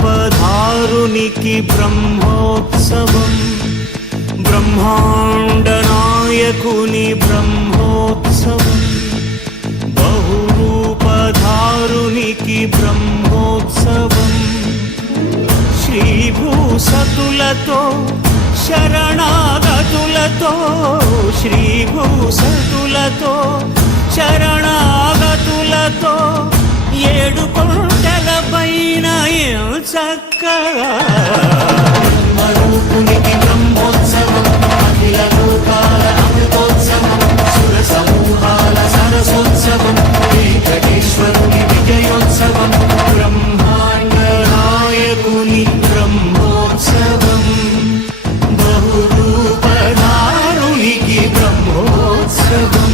బహురూపధారునికి బ్రహ్మోత్సవం, బ్రహ్మాండ నాయకుని బ్రహ్మోత్సవం, బహురూపధారునికి బ్రహ్మోత్సవం. శ్రీభూసతులతో శరణాగతులతో, శ్రీభూసతులతో శరణాగతులతో, ఏడు కొండల పైన చక్కగా బ్రహ్మరూపునికి బ్రహ్మోత్సవం, అఖిల లోకాల అమృతోత్సవం, సుర సమూహాల సరసోత్సవం, వెంకటేశ్వరుని విజయోత్సవం, బ్రహ్మాండ నాయకుని బ్రహ్మోత్సవం, బహురూపధారునికి బ్రహ్మోత్సవం.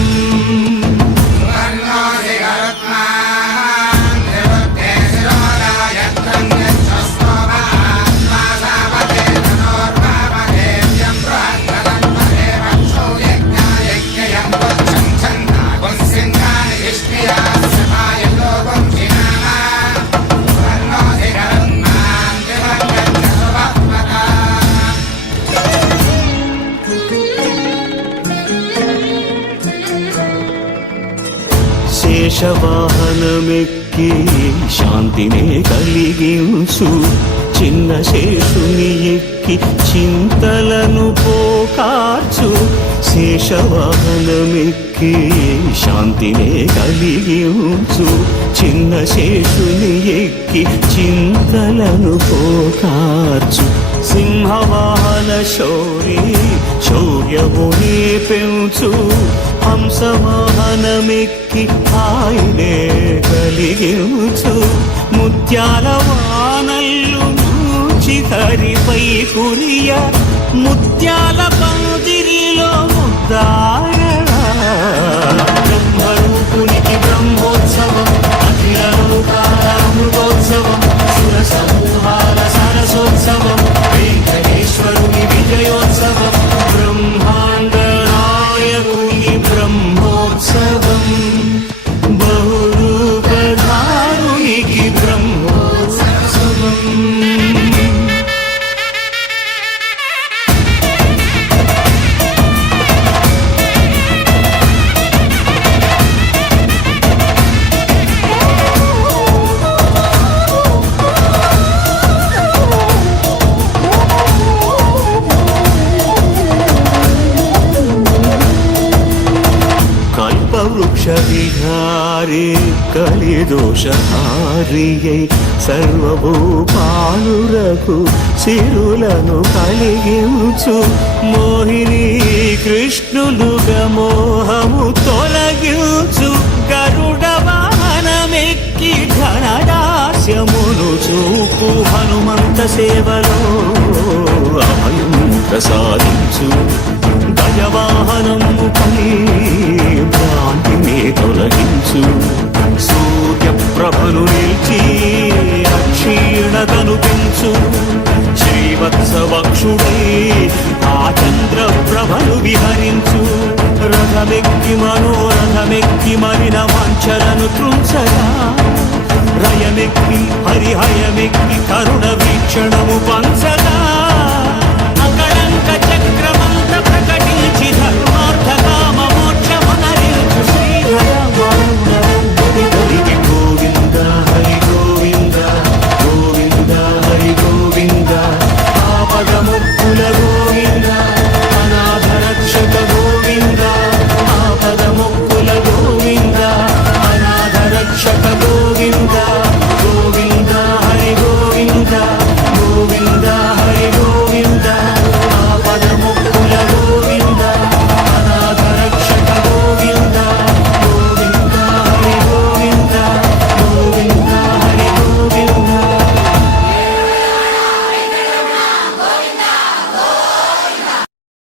శేషవాహనమెక్కి శాంతినే కలిగించు, చిన్న శేషుని ఎక్కి చింతలను పోకార్చు. శేషవాహనమెక్కి శాంతినే కలిగించు, చిన్న శేషుని ఎక్కి చింతలను పోకార్చు. సింహవాహన శౌరి శౌర్యమునే పెంచు, హంసవాహనమెక్కి ఆయనే కలిగించు. ముత్యాల వానల్లు మూచి హరిపై కురియ, ముత్యాల పందిరిలో ముద్దారడా. బ్రహ్మరూపునికి బ్రహ్మోత్సవం, అఖిల లోకాల అమృతోత్సవం, సుర సమూహాల సరసోత్సవం, వెంకటేశ్వరుని విజయోత్సవం, బ్రహ్మాండ నాయకుని బ్రహ్మోత్సవం, బహురూపధారునికి బ్రహ్మోత్సవం. వృక్షవిహారి కలిదోషహారియై, సర్వభూపాలురకు సిరులను కలిగించు. మోహిని కృష్ణులుగా మోహము తొలగించు. గరుడ వాహనమెక్కి ఘనదాస్యమును చూపు, హనుమంత సేవలో అభయం ప్రసాదించు. గజవాహనముపై భ్రాంతిని తొలగించు. సూర్యప్రభను నిలిచి అక్షీణతను పెంచు. శ్రీవత్సవక్షుడై ఆ చంద్రప్రభను విహరించు. రథమెక్కి మనోరథమెక్కి మరిన వాంఛలను త్రుంచగా, రయమెక్కి హరిహయమెక్కి కరుణ వీక్షణము పంచగా,